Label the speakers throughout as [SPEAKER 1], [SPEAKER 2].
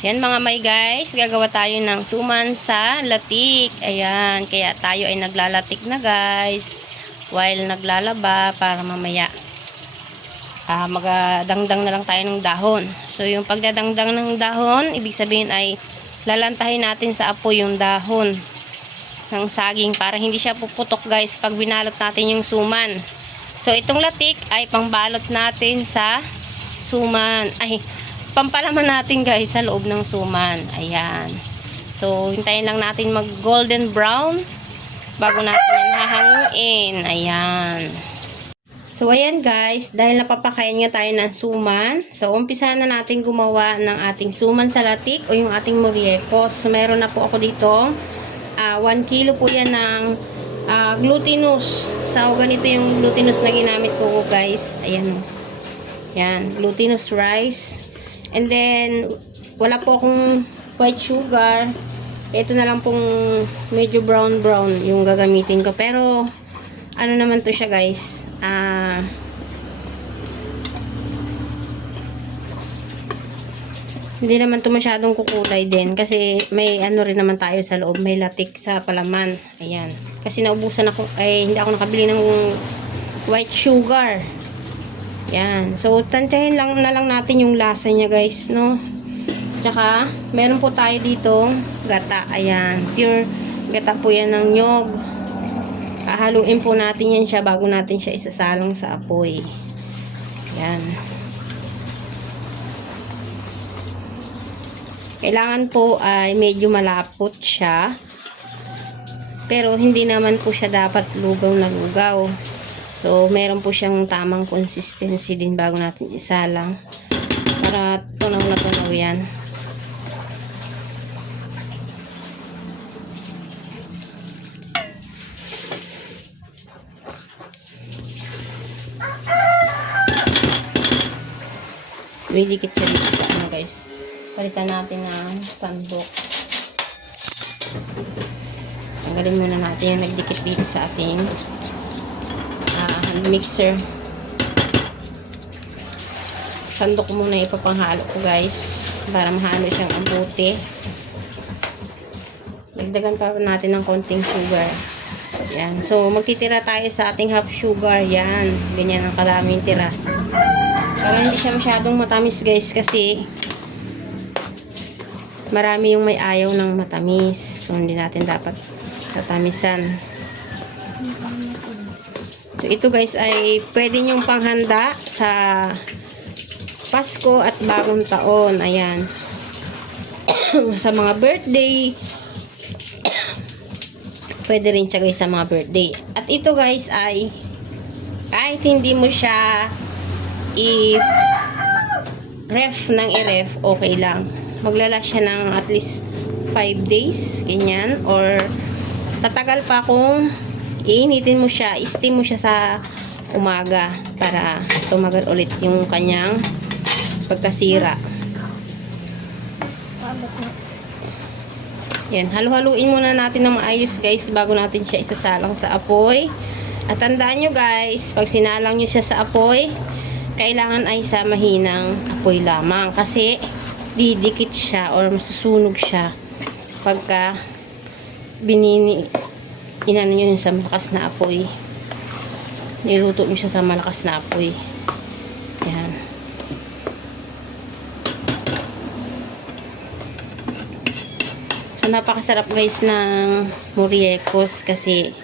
[SPEAKER 1] Yan mga may guys, gagawa tayo ng suman sa latik. Ayan, kaya tayo ay naglalatik na guys. While naglalaba para mamaya ah, magadangdang na lang tayo ng dahon. So yung pagdadangdang ng dahon, ibig sabihin ay lalantahin natin sa apoy yung dahon ng saging para hindi siya puputok guys pag binalot natin yung suman. So itong latik ay pangbalot natin sa suman. Ay, pampalaman natin guys sa loob ng suman. Ayan. So hintayin lang natin mag golden brown bago natin yan hahanguin. Ayan. So ayan guys, dahil napapakain nga tayo ng suman, so umpisa na natin gumawa ng ating suman sa latik o yung ating muriekos. So meron na po ako dito, 1 kilo po yan ng ah, glutinous. So ganito yung glutinous na ginamit ko guys. Ayan. Yan, glutinous rice. And then, wala po akong white sugar. Ito na lang pong medyo brown-brown yung gagamitin ko. Pero, ano naman to siya guys. Ah, hindi naman to masyadong kukulay din. Kasi may ano rin naman tayo sa loob. May latik sa palaman. Ayan. Kasi naubusan ako, ay hindi ako nakabili ng white sugar. Yan. So, tansyahin lang na lang natin yung lasa niya, guys, no? Tsaka, meron po tayo dito gata. Ayan. Pure gata po yan ng nyog. Hahaluin po natin yan siya bago natin siya isasalang sa apoy. Yan. Kailangan po ay medyo malapot siya. Pero hindi naman po siya dapat lugaw na lugaw. So, meron po siyang tamang consistency din bago natin isalang. Para tunaw na tunaw yan. Didikit siya dito sa ano guys. Palitan natin ng sandok. Tanggalin muna natin yung nagdikit dito sa ating mixer. Sandok ko muna ipapanghalo ko guys. Para mahalo siyang abuti. Dagdagan pa natin ng konting sugar. Yan. So, magtitira tayo sa ating half sugar. Yan. Ganyan ang karaming tira. Para hindi siya masyadong matamis guys kasi marami yung may ayaw ng matamis. So, hindi natin dapat tatamisan. So, ito guys ay pwede nyong panghanda sa Pasko at bagong taon. Ayan. sa mga birthday. pwede rin siya guys sa mga birthday. At ito guys ay kahit hindi mo siya i ref ng i-ref, okay lang. Maglala siya ng at least 5 days, ganyan. Or tatagal pa kung iinitin mo siya, steam mo siya sa umaga para tumagal ulit yung kanyang pagkasira. Yan, halu-haluin muna natin ng maayos guys bago natin siya isasalang sa apoy. At tandaan nyo guys, pag sinalang nyo siya sa apoy, kailangan ay sa mahinang apoy lamang kasi didikit siya or masusunog siya pagka binini inano nyo sa malakas na apoy niluto nyo siya sa malakas na apoy yan so napakasarap guys ng muriekos kasi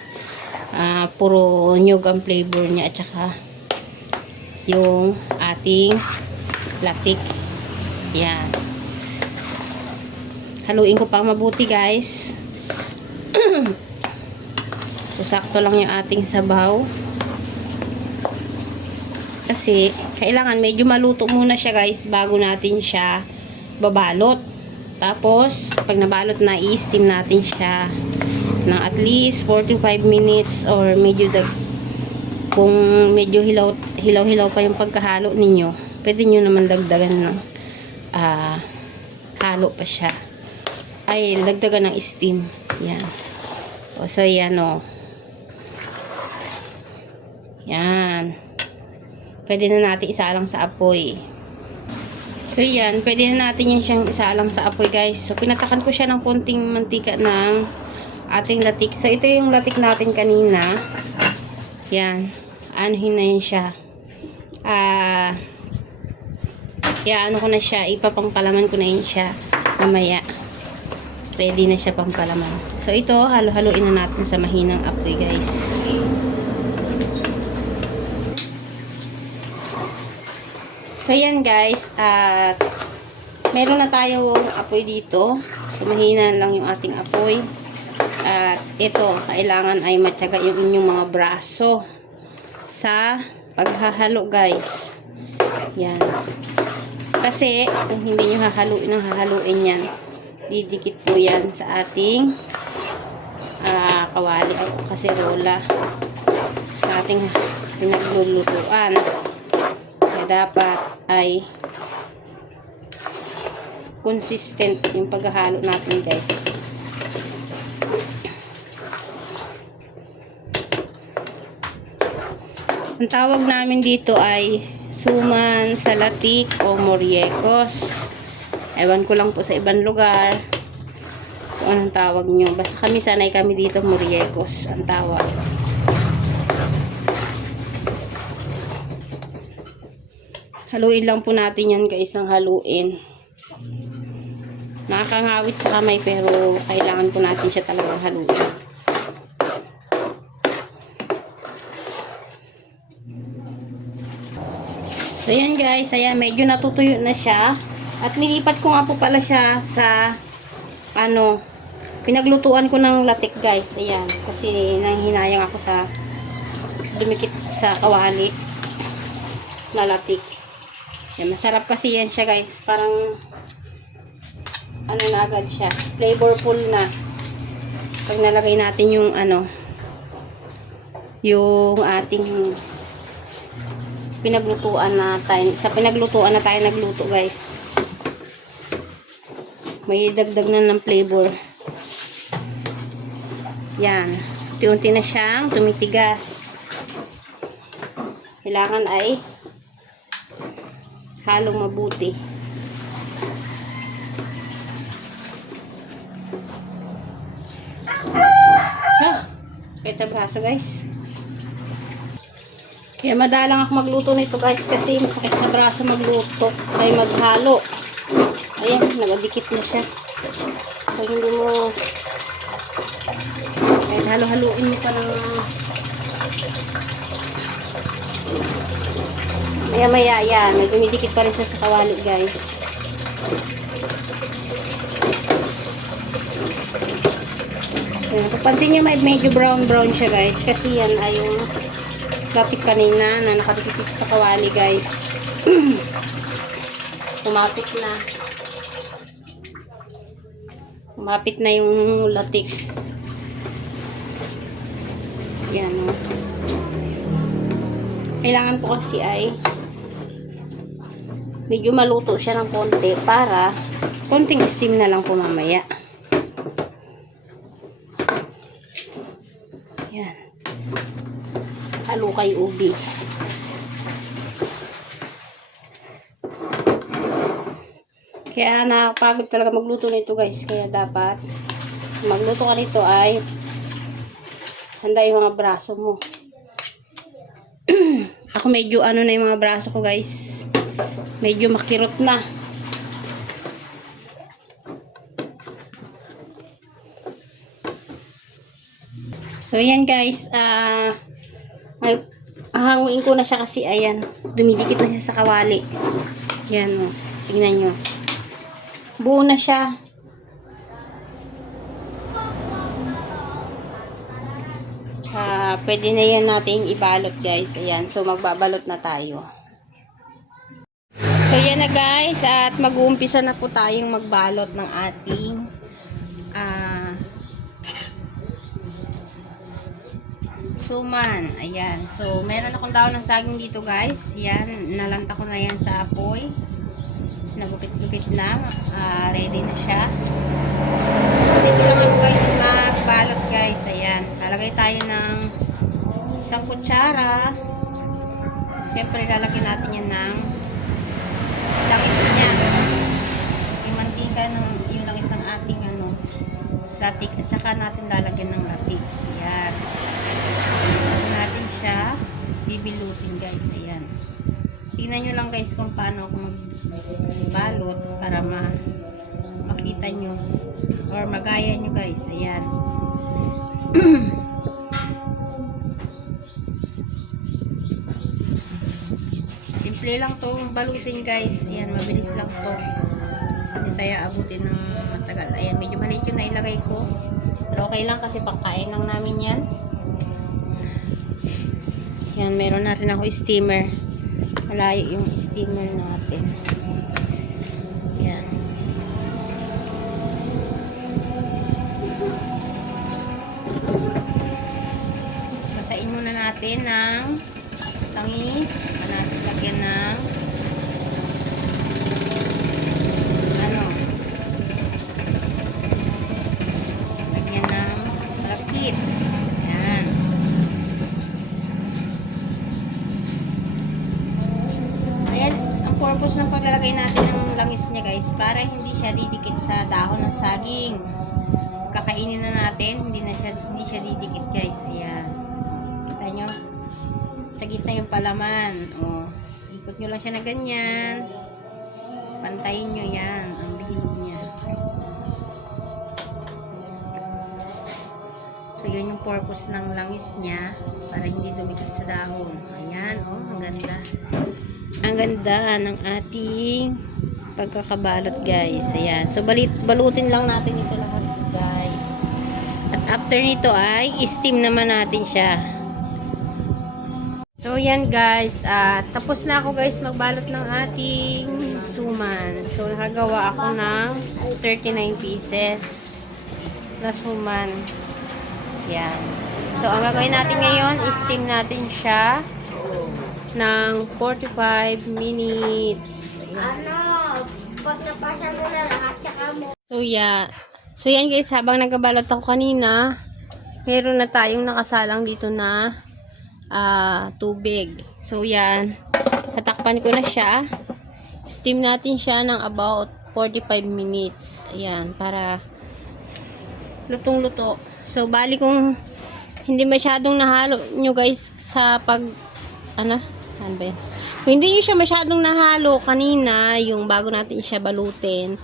[SPEAKER 1] ah, puro nyug ang flavor niya at saka yung ating latik. Yan. Haluin ko pa mabuti guys. sakto lang yung ating sabaw. Kasi, kailangan medyo maluto muna siya guys bago natin siya babalot. Tapos, pag nabalot na, i-steam natin siya ng at least 45 minutes or medyo dag kung medyo hilaw hilaw-hilaw pa yung pagkahalo ninyo, pwede nyo naman dagdagan ng ah, halo pa siya. Ay, dagdagan ng steam. Yan. O, so, yan o. Yan. Pwede na natin isalang sa apoy. So yan, pwede na natin yung siyang isaalang sa apoy guys. So pinatakan ko siya ng konting mantika ng ating latik. So ito yung latik natin kanina. Yan. Anuhin na yun siya. Ah... ano ko na siya. Ipapangpalaman ko na yun siya. Mamaya. Ready na siya pampalaman. So ito, halo-haloin na natin sa mahinang apoy guys. So yan guys, at meron na tayong apoy dito. So, mahina lang yung ating apoy. At ito, kailangan ay matyaga yung inyong mga braso sa paghahalo guys. Yan. Kasi kung hindi nyo hahaluin ang hahaluin yan, didikit po yan sa ating ah, kawali o kaserola sa ating pinaglulutuan. Dapat ay consistent yung paghahalo natin guys. Ang tawag namin dito ay suman, salatik o moriekos. Ewan ko lang po sa ibang lugar kung anong tawag nyo. Basta kami sanay kami dito moriekos ang tawag. Haluin lang po natin yan guys ng haluin. Nakakangawit sa kamay pero kailangan po natin siya talagang haluin. So yan guys, ayan medyo natutuyo na siya. At nilipat ko nga po pala siya sa ano, pinaglutuan ko ng latik guys. Ayan, kasi nanghinayang ako sa dumikit sa kawali na latik. Yan, masarap kasi yan siya guys. Parang ano na agad siya. Flavorful na. Pag nalagay natin yung ano yung ating pinaglutuan na tayo, sa pinaglutuan na tayo nagluto guys. May dagdag na ng flavor. Yan. Unti-unti na siyang tumitigas. Kailangan ay halong mabuti. Ha! Sa braso guys. Kaya madalang ako magluto nito guys kasi masakit sa braso magluto ay maghalo. Ayan, nagadikit na siya. So hindi mo kahit halo-haluin mo pa ng maya maya yan, may dumidikit pa rin siya sa kawali guys. Ayan, papansin nyo may medyo brown brown siya guys kasi yan ay yung lapit kanina na nakadikit sa kawali guys. Kumapit na. Kumapit na yung latik. Yan o. Kailangan po kasi ay medyo maluto siya ng konti para konting steam na lang po mamaya. Yan alukay ubi. Kaya nakapagod talaga magluto nito guys. Kaya dapat magluto ka nito ay handa yung mga braso mo. Ako medyo ano na yung mga braso ko guys. Medyo makirot na. So yan guys, ah ay, hanguin ko na siya kasi ayan, dumidikit na siya sa kawali. Yan o, tingnan nyo. Buo na siya. Pwede na yan natin ibalot guys. Ayan, so magbabalot na tayo. So yan na guys, at mag-uumpisa na po tayong magbalot ng ating ah suman. Ayan. So, meron akong daon ng saging dito, guys. Yan. Nalanta ko na yan sa apoy. Nagupit-gupit lang. Ah, ready na siya. Dito lang ako, guys, magbalot, guys. Ayan. Lalagay tayo ng isang kutsara. Siyempre, lalagyan natin yan ng langis niya. Yung mantika ng, yung langis ng ating ano, latik. At saka natin lalagyan ng latik. Ayan. Ito natin siya bibilutin guys. Ayan. Tingnan nyo lang guys kung paano ako magbalot para ma makita nyo or magaya nyo guys. Ayan. Simple lang to balutin guys. Ayan, mabilis lang to. Hindi tayo abutin ng matagal. Ayan, medyo maliit yung nailagay ko. Pero okay lang kasi pangkain lang namin yan. Yan, meron na rin ako steamer. Malayo yung steamer natin. Natin ng tangis. Saka natin lagyan ng ano lagyan ng malakit. Yan. Ayan, ang purpose ng paglalagay natin ng langis niya guys, para hindi siya didikit sa dahon ng saging. Kakainin na natin, hindi na siya, hindi siya didikit guys. Ayan. Sa gitna yung palaman. O, ikot nyo lang siya na ganyan. Pantayin nyo yan, ang bilog niya. So, yun yung purpose ng langis niya para hindi dumikit sa dahon. Ayan, oh, ang ganda. Ang ganda ng ating pagkakabalot, guys. Ayan. So, balit, balutin lang natin ito lahat, guys. At after nito ay steam naman natin siya. So, yan guys. ah tapos na ako guys magbalot ng ating suman. So, nakagawa ako ng 39 pieces na suman. Yan. So, ang gagawin natin ngayon, steam natin siya ng 45 minutes.
[SPEAKER 2] Ano, pag napasa mo na lahat, tsaka mo.
[SPEAKER 1] So, yeah. So, yan guys, habang nagkabalot ako kanina, meron na tayong nakasalang dito na ah, tubig. So, yan. Tatakpan ko na siya. Steam natin siya ng about 45 minutes. Ayan, para lutong-luto. So, bali kung hindi masyadong nahalo nyo guys sa pag, ano, ano ba yan? Kung hindi nyo siya masyadong nahalo kanina, yung bago natin siya balutin,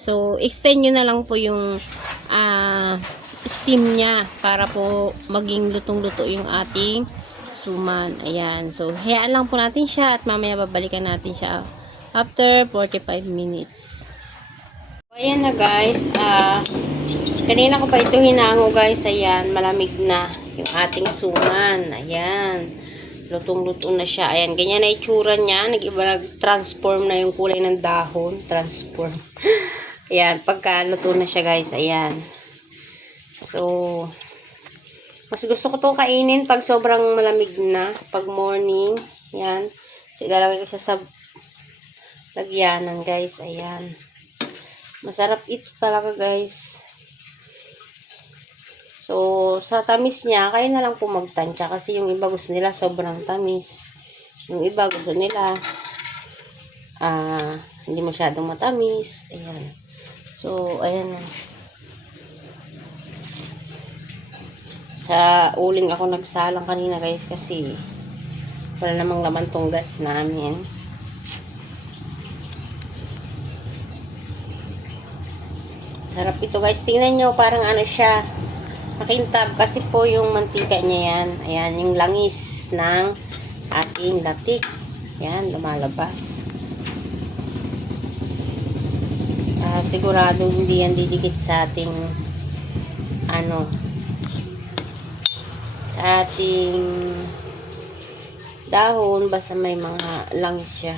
[SPEAKER 1] so, extend nyo na lang po yung ah, steam niya para po maging lutong-luto yung ating suman. Ayan. So, hayaan lang po natin siya at mamaya babalikan natin siya after 45 minutes. So, ayan na guys. Ah, kanina ko pa ito hinango guys. Ayan, malamig na yung ating suman. Ayan. Lutong-luto na siya. Ayan, ganyan na itsura niya. Nag-iba nag-transform na yung kulay ng dahon. Transform. Ayan, pagka luto na siya guys. Ayan. So, mas gusto ko to kainin pag sobrang malamig na. Pag morning. Ayan. So, ilalagay ko siya sa lagyanan guys. Ayan. Masarap ito talaga guys. So, sa tamis niya, kaya na lang po magtansya. Kasi yung iba gusto nila sobrang tamis. Yung iba gusto nila ah, hindi masyadong matamis. Ayan. So, ayan na. Sa uling ako nagsalang kanina guys kasi wala namang laman tong gas namin. Sarap ito guys. Tingnan nyo parang ano siya. Makintab kasi po yung mantika niya yan. Ayan, yung langis ng ating latik. Yan, lumalabas. Ah, sigurado hindi yan didikit sa ating ano sa ating dahon basta may mga langis siya.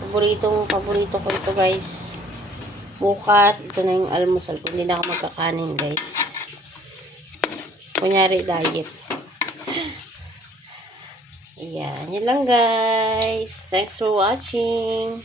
[SPEAKER 1] Paboritong paborito ko ito guys. Bukas, ito na yung almusal ko. Hindi na ako magkakanin, guys. Kunyari, diet. Ayan. Yan lang, guys. Thanks for watching.